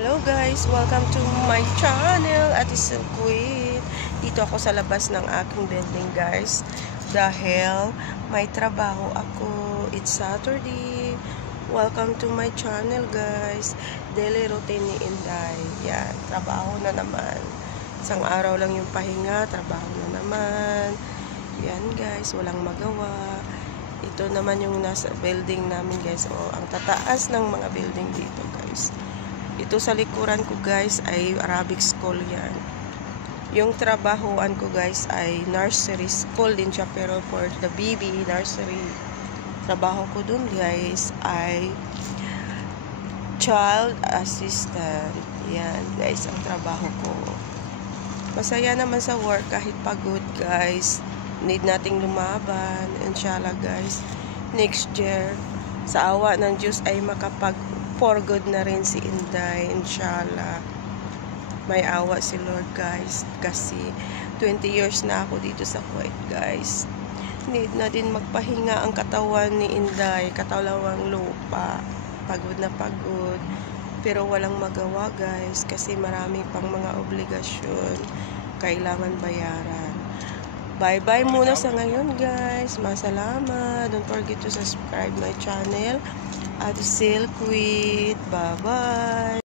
Hello guys! Welcome to my channel at Silkwit. Dito ako sa labas ng aking building guys. Dahil may trabaho ako. It's Saturday. Welcome to my channel guys. Daily routine ni Inday. Yan, trabaho na naman. Isang araw lang yung pahinga. Trabaho na naman. Yan guys, walang magawa. Ito naman yung nasa building namin guys. O, ang tataas ng mga building dito guys. Ito sa likuran ko guys ay Arabic school yan. Yung trabahoan ko guys ay nursery school din siya, pero for the baby nursery. Trabaho ko dun guys ay child assistant. Yan guys ang trabaho ko. Masaya naman sa work kahit pagod guys. Need nating lumaban. Inshallah guys. Next year sa awa ng Diyos ay for good na rin si Inday, inshallah. May awa si Lord guys, kasi 20 years na ako dito sa Kuwait guys. Need na din magpahinga ang katawan ni Inday, katalawang lupa. Pagod na pagod, pero walang magawa guys, kasi marami pang mga obligasyon kailangan bayaran. Bye bye muna sa ngayon guys. Masalamat. Don't forget to subscribe my channel at Silkwit. Bye bye.